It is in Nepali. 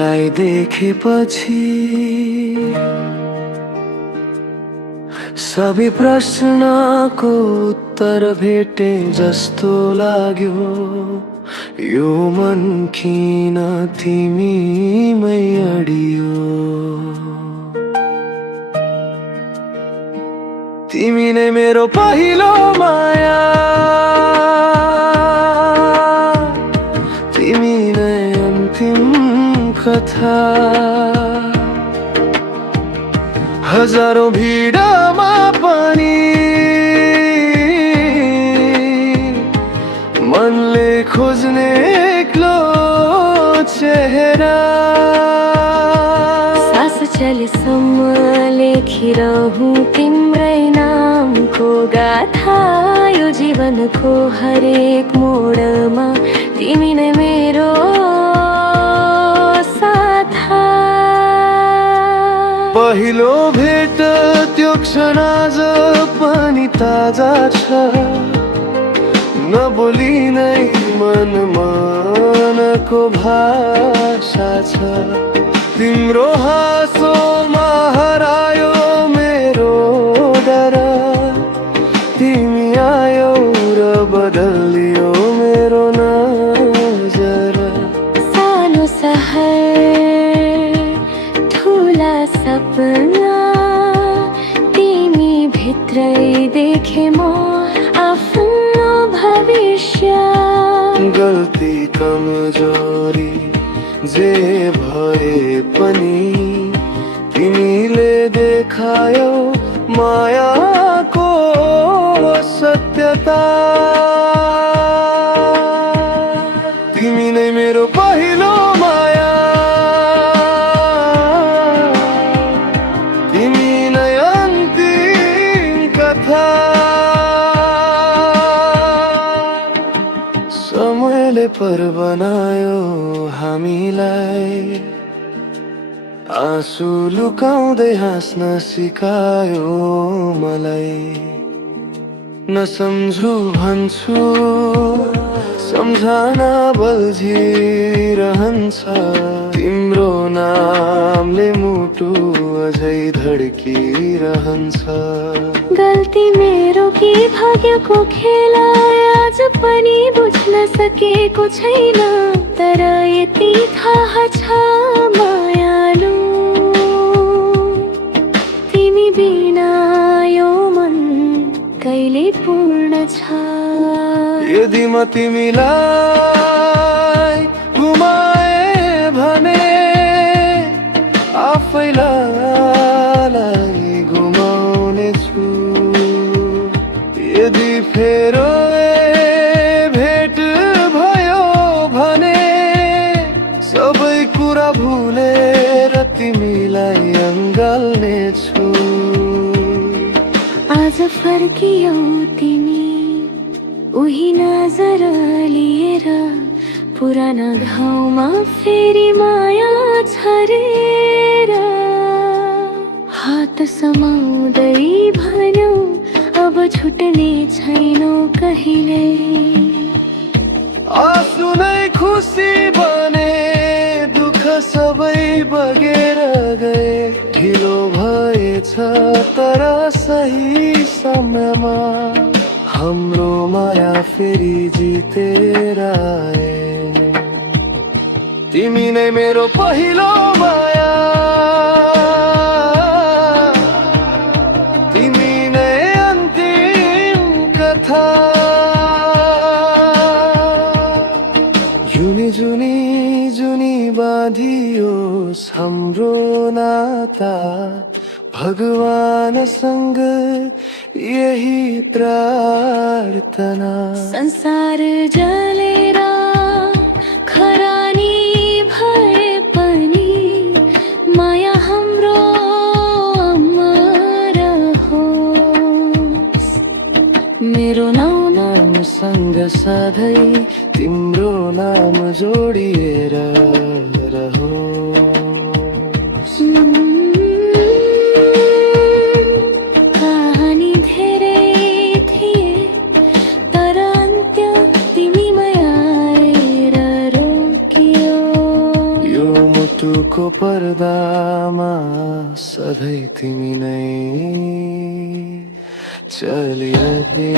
तिमीलाई देखेपछि सबै प्रश्नको उत्तर भेटे जस्तो लाग्यो। यो मन किन तिमीमै अडियो? तिमी नै मेरो पहिलो माया, तिमी नै अन्तिम कथा। हजारौं भिडमा पनि मनले खोज्ने एक्लो चेहरा। सास चलेसम्म लेखिरहूँ तिम्रै नामको गाथा। यो जीवनको हरेक मोडमा तिमी नै मेरो साथा। पहिलो भेट त्यो क्षण आज पनि ताजा छ। नबोली नै मनको भाषा छ। तिम्रो हाँसोमा हरायो मेरो डर। तिमी आयौ र बदलियो मेरो नजर। सानो सहर ठुला सपना, तिमी भित्रै देखे म आफ्नो भविष्य। गल्ती कमजोरी जे भए पनि तिमीले देखायौ मायाको सत्यता। तिमी नै मेरो पहिलो माया, तिमी नै अन्तिम कथा। समयले पर बनायो हामीलाई, आँसु लुकाउँदै हाँस्न सिकायो मलाई। नसम्झु भन्छु सम्झना बल्झिरहन्छ। तिम्रो नामले मुटु अझै धड्किरहन्छ। गल्ती मेरो कि भाग्यको खेला आज पनि बुझ्न सकेको छैन। तर यति थाहा छ मायालु, तिमी बिना यो मन कहिले पूर्ण छ। यदि म तिमीलाई गुमाए भने आफैलाई गुमाउने छु। यदि फेरो भेट भयो भने सबै कुरा भुलेर तिमीलाई अँगाल्ने छु। आज फर्कियौ तिमी उही नजर लिएर, पुराना घाउमा फेरि माया छरेर। हात समाउँदै भन्यौ अब छुट्ने छैनौ कहिले। आँसु नै खुसी बने, दुःख सबै बगेर गए। ढिलो भएछ तर सही समयमा हाम्रो माया फेरि जितेर आए। तिमी नै मेरो पहिलो माया, तिमी नै अन्तिम कथा। जुनी जुनी बाँधियोस् हाम्रो नाता। भगवानसँग यही प्रार्थना। संसार जलेर खरानी भए पनि माया हाम्रो अमर होस्। मेरो नामसँग सधैँ तिम्रो नाम जोडिएर रहोस्। कहानी धेरै थिए तर अन्त्य तिमीमै आएर रोकियो। यो मुटु मुटुको पर्दामा सधैँ तिमी नै चलिरहने